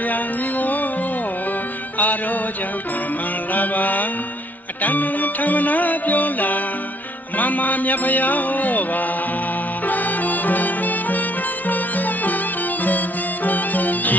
ဗျာမိကိုအာရောကြောင့်မလာပါအတန်းထမနာပြောလာအမမမြတ်ဖျားဟောပါဒ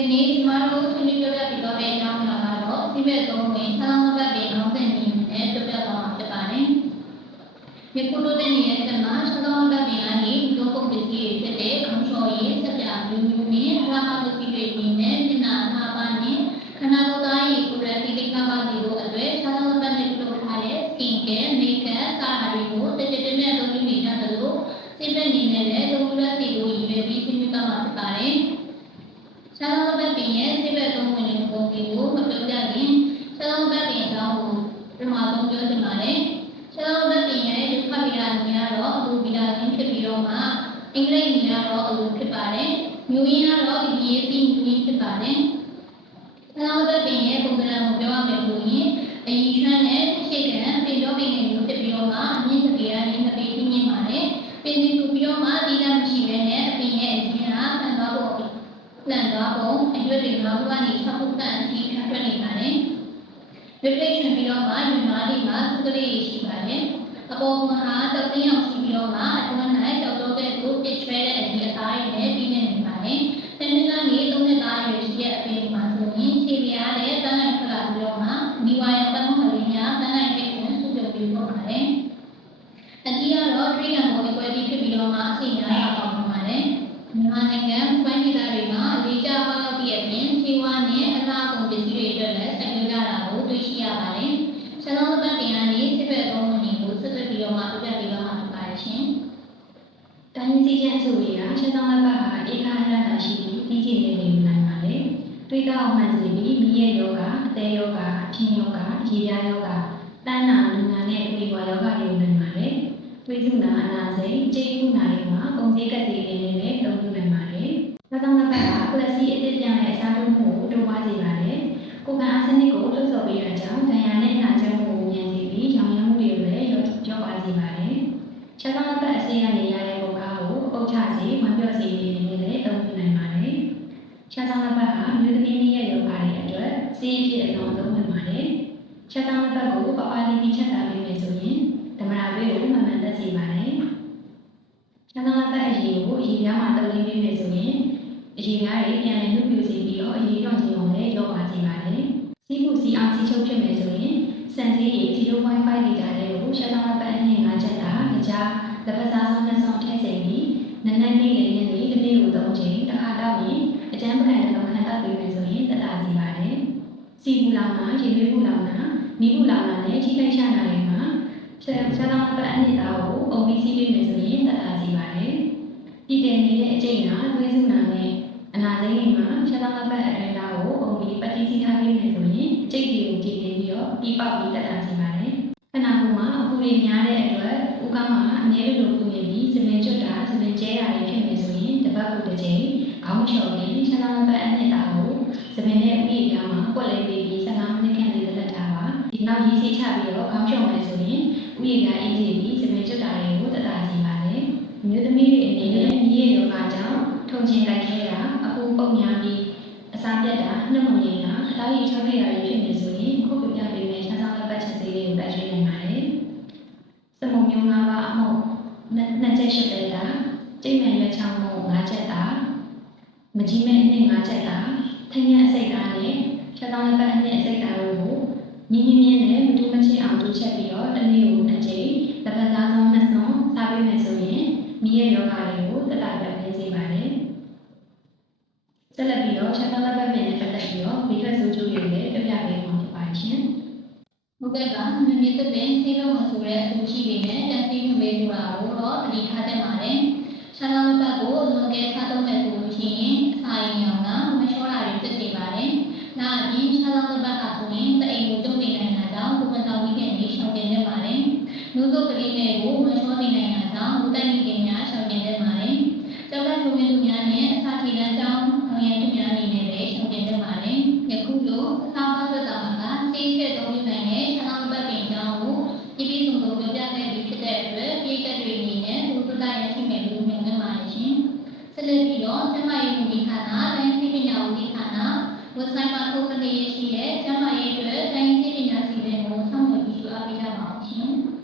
ီနေ့ကျမတို့ဆွေးနွေးပြောပြပြီးတော့တဲ့အကြောင်းအရာကတော့စီးပွားရေးသုံးဝင်ဆန်းလောင်းဘက်ပြီးအောင်တဲ့နည်းနဲ့ပြောပြသွားမှာဖြစ်ပါတယ်။ဒီကုသိုလ်တဲ့နေတဲ့ကမှာဆန်းလောင်းဘက်ပြီးကနေဒုက္ခပစ္စည်းတွေဖြစ်တဲ့ခေါင်းလျှော်ရည်စက်ပြမျိုးမျိုးနဲ့အရာပစ္စည်းတွေနေနဲ့မျက်နှာအပါနဲ့ခန္ဓာကိုယ်သားရည်ကိုယ်ရည်တိတ်ကပါစီတို့အတွက်ဆန်းလောင်းဘက်နဲ့ပြုလုပ်ထားတဲ့ skin care makeup စာတွေကိုတည်တည်နဲ့အသုံးပြုနေကြသလိုစီးပွားရေးနဲ့လည်းသုံးရစီကိုရည်ရွယ်ပြီးဆွေးနွေးသွားမှာဖြစ်ပါတယ်။ဆန်းလောင်းဘက်ပြီးရဲ့စီးပွားရေးသုံးဝင်တဲ့ပုံစံကိုမပြောပြခင်ဆန်းလောင်းဘက်ပြီးအကြောင်းကိုပထမဆုံးပြောချင်ပါတယ်။ဆန်းလောင်းဘက်ပြီးရဲ့ဒုက္ခဗီဒနည်းကတော့အလူဗီဒနည်းဖြစ်ပြီးတော့မှအင်္ဂလိပ်နည်းကတော့အလူဖြစ်ပါတယ်။မျိုးရင်းကတော့ဒီရေးစီမျိုးရင်းဖြစ်ပါတယ်။ဆန်းလောင်းဘက်ပြီးရဲ့ပုံစံကိုပြောရမယ်ဆိုရင်အရင်ချမ်းနဲ့ရှေ့ကပြင်တော့ပြင်နေမျိုးဖြစ်ပြီးတော့မှအမြင့်တပေရင်းတပေပြင်းနေပါတယ်။ပြင်စီပြီးတော့မှဒီကမရှိဘဲနဲ့အပြင်ရဲ့အရင်ကဆန်းသွားဖို့လန်သွားပုံအရွက်တွေမှာဘဝနေ၆ခုခန့်အထိထပ်ထွက်နေပါတယ်။ reflection ပြီးတော့မှဒီမှာဒီမှာစုကလေးရှိပါတယ်။အပေါ်မှာတောက်သိမ်းအောင်ရှိပြီးတော့မှအတွင်း၌တောက်တော့တဲ့ကိုတစ်ချွဲတဲ့အဒီအသားတွေနဲ့ပြီးနေနေပါတယ်။တနင်္လာနေ့၃နှစ်သားရွယ်ရှိတဲ့အပြင်မှာဆိုရင်ခြေပြားတဲ့တန်းလိုက်ထွက်လာပြီးတော့မှမိဝါရတန်းမလေးများတန်းလိုက်တဲ့ကိုစုပြုတ်ပြီးတော့ပါတယ်။အတိကတော့ trade and more equality ဖြစ်ပြီးတော့မှအစီအများပါပါပါတယ်။မြန်မာနိုင်ငံပိုင်းဒေသတွေမှာအလေးကျပေါက်တဲ့အပြင်စီဝါနဲ့အလားအကုန်ပစ္စည်းတွေအတွက်လည်းစိုက်ပျိုးကြတာကိုတွေ့ရှိရပါတယ်။ဆန်းလောင်းဘက်တင်ကနေစစ်ဘက်သုံးဝင်ကိုဆက်သွယ်ပြီးတော့မှပြပြပေးပါမှာဖြစ်ပါတယ်ရှင်။တိုင်းစီချင်းအစုတွေကဆန်းလောင်းဘက်ကဧကရတာရှိပြီးပြီးကျင်နေနေနိုင်ပါတယ်။တွေးတောက်မှန်စီပြီးမိရဲ့ယောဂအသေးယောဂအချင်းယောဂရေပြားယောဂတန်းနာလူနာနဲ့ဝေဝါယောဂတွေနိုင်ပါတယ်။တွေးစုနာအနာစိတ်ကျေးမှုနာတွေမှာပုံစံကက်စီတွေနဲ့တုံ့ပြန်နိုင်ပါတယ်။နောက်တစ်ခါကပလက်စီအစ်စ်ပြန်တဲ့အစားထိုးမှုကိုတိုးပွားစေပါတယ်။ကိုယ်ကအားစနစ်ကိုလှုပ်ဆော်ပေးတဲ့အကြောင်းဒဏ်ရာနဲ့နာကျန်းမှုကိုဉာဏ်စီပြီးရောင်ရမ်းမှုတွေကိုလည်းရောပါစေပါတယ်။ခြေထောက်ပတ်အစိမ်းကနေရတဲ့ပုံကားကိုပုတ်ချစေ၊ဝမ်းပြော့စေနေနဲ့လည်းတုံ့ပြန်နိုင်ပါတယ်။ခြေထောက်ပတ်ကမျိုးသမီးရဲ့ယောဂတွေအတွက်စီးဖြစ်အလုံးသုံးဝင်ပါတယ်။ခြေထောက်ပတ်ကိုပပလေးပြီးချက်စားပေးမယ်ဆိုရင်ဓမ္မရာဘေးကိုမှန်မှန်သက်စေပါတယ်။ခြေထောက်ပတ်အရေးကိုအရေးများမှာတုံ့ပြန်ပေးမယ်ဆိုရင်အရေးများတွေပြန်လည်နှုတ်ပြစေပြီးတော့အရေးတော်ခြင်းအောင်လည်းရောပါစေပါတယ်။စီးမှုစီအောင်စီချုပ်ဖြစ်မယ်ဆိုရင်စံစည်းရည် 0.5 လီတာလေးကိုရှက်တောင်းပတ်အနည်း5ချက်တာကြားလက်ပတ်စားဆုံးနဲ့ဆုံးထည့်စေပြီးနက်နက်နေ့လေးနေ့လေးတစ်နေ့ကို3ချိန်တစ်ခါတော့ရင်အကျန်းပကံတစ်လုံးခံတပ်ပေးမယ်ဆိုရင်သက်သာစေပါတယ်။စီပူလောင်တာရေသွေးပူလောင်တာနီးပူလောင်တာနဲ့ချိလိုက်ရှာတာတွေမှာရှက်တောင်းပတ်အနည်းသားကိုအုံပြီးစီးပေးမယ်ဆိုရင်သက်သာစေပါတယ်။ဒီတင်နေတဲ့အချိန်ကသွေးစုနာနဲ့အနာစိမ်းတွေမှာရှက်တောင်းပတ်အတွင်းသားကိုအုံပြီးပတ်တိစီထားပေးမယ်ဆိုရင်အကျိတ်တွေကိုကြည့်နေပြီးတော့ပြီးပေါက်ပြီးသက်သာစေပါတယ်။ခဏမှာအပူတွေများတဲ့အတွက်ဦးခေါင်းမှာအနည်းလိုပူနေပြီးစပင်ကျွတ်တာစပင်ကျဲတာတွေဖြစ်နေဆိုရင်တစ်ပတ်ကိုတစ်ချိန်ခေါင်းချော်ပြီးရှက်တောင်းပတ်အနှစ်တာကိုစပင်နဲ့ဥယျာဉ်မှာပွက်လေးပေးပြီး15မိနစ်ခန့်လေးလက်ထားပါ။ဒီနောက်ရေးစီချပြီးတော့ခေါင်းချော်မယ်ဆိုရင်ဥယျာဉ်အေးစီပြီးစပင်ကျွတ်တာတွေကိုသက်သာစေပါတယ်။မျိုးသမီးတွေအနေနဲ့မြေရောဂါကြောင့်ထုံချင်လိုက်ခဲတာအပူပုံများပြီးအစာပြတ်တာနှမမြင်တာအသားရည်ချောခဲ့တာတွေဖြစ်နေဆိုရင်ခုပြပြပေးမယ်ရှက်တောင်းပတ်ချက်စေးလေးကိုတိုက်ရွှေ့နိုင်ပါတယ်။စမုံမျိုး၅ပါးအမှုနှစ်ချက်ရှိတဲ့တာကျိတ်မဲ့ရွက်ချောင်းမှု၅ချက်တာမကြီးမဲ့အနှစ်၅ချက်တာထညက်အစိတ်သားနဲ့ရှက်တောင်းပတ်အနှစ်အစိတ်သားတို့ကို ညီညီမြင့်နဲ့မတူမချင်းအောင်တိုးချက်ပြီးတော့တစ်နေ့ကို2ချိန်တစ်ပတ်သားဆုံး2ဆုံးစားပေးမယ်ဆိုရင်မိရဲ့ယောဂတွေကိုတက်တာပြပေးစေပါတယ်။ဆက်လက်ပြီးတော့ရှက်တောင်းလက်ပတ်ပင်နဲ့ပတ်သက်ပြီးတော့မိဖက်ဆိုးကျိုးတွေလည်းပြပြပေးမှာဖြစ်ပါတယ်ရှင်။ ဟုတ်ကဲ့ပါမြင့်မြင့်တဲ့ပင်ဆေးလုံးမဆိုတဲ့အဆိုရှိပေမဲ့တန်ဆေးမှုပေးဆိုတာကိုတော့တတိထားတတ်ပါတယ်။ဆာလောဘတ်ကိုအလွန်ကဲစားသုံးမယ်ဆိုလို့ရှိရင်အစာရင်ရောင်ကမလျှောတာတွေဖြစ်စေပါတယ်။နောက်အပြင်ဆာလောဘတ်ကဆိုရင်တအိမ်ကိုကျုံနေနိုင်တာကြောင့်ကိုယ်မတော်ဝိကင်ကြီးရှောင်ကျင်နေပါတယ်။လူစုကလေးတွေကိုမလျှောနေနိုင်တာကြောင့်လူတိုက်နေခင်များရှောင်ကျင်နေပါတယ်။ကျောင်းသားလူငယ်လူများနဲ့အစာထိတန်းကြောင့်အောင်ရည်များအနေနဲ့လည်းရှောင်ကျင်နေပါတယ်။ယခုလိုအစာပါသက်တာကဆေးချက်သုံးနိုင်တဲ့ဆာလောဘတ်ပင်ကြောင့်ဒီပြည်စုံကိုပြောပြခဲ့ပြီးဖြစ်တဲ့အတွက်ပြည်သက်တွေအနေနဲ့လူထုတိုင်းရရှိမယ်လို့မြင်နေပါတယ်ရှင်။ဆက်လက်ပြီးတော့ကျမရဲ့မူဒီခန္ဓာတိုင်းသိပညာဝိခန္ဓာဝက်ဆိုင်မှာထုတ်ကနေရရှိတဲ့ကျမရဲ့အတွက်တိုင်းသိပညာစီစဉ်ကိုဆောင်ရွက်ပြီးအားပေးကြပါအောင်ရှင်။